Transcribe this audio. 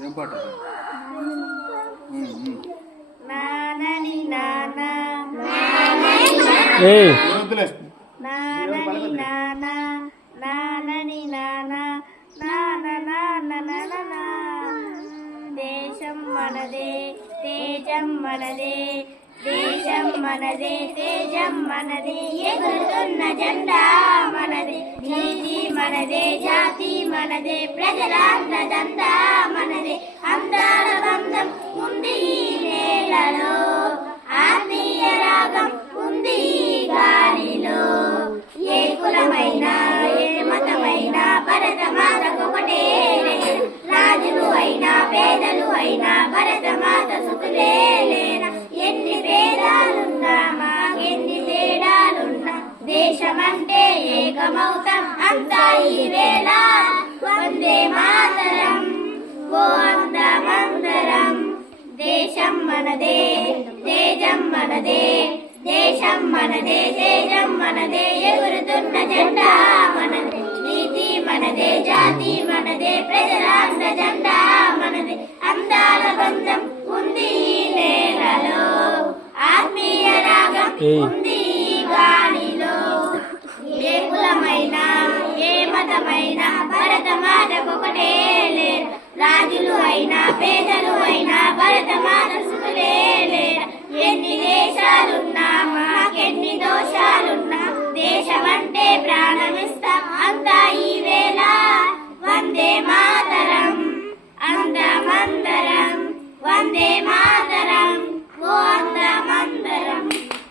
ఏం పాట. దేశం మనదే తేజం మనదే దేశం మనదే తేజం మనదే. ఎగురుతున్న జెండా మనదే నీతి మనదే జాతి మనదే ప్రజల మనదే. అందాల బంధం ఉంది ఈ నేలలో ఆత్మీయ రాగం ఉంది ఈ గాలిలో. ఏ కులమైనా ఏ మతమైనా భరత మాతకు ఒకటే రాజులు అయినా పేదలు అయినా భరత మాత సుఖులే లేనా. ఎన్ని భేదాలున్నా మాకెన్ని తేడాలున్నా. దేశమంటే ఏకమౌతం అంతా ఈ వేళ. దేశం మనదే తేజం మనదే దేశం మనదే తేజం మనదే ఎగురుతున్న జెండా మనదే నీతి మనదే జాతి మనదే ప్రజల అంద జెండా మనదే అందాల బంధం ఉంది ఈ నేలలో ఆత్మీయ రాగం. ఉంది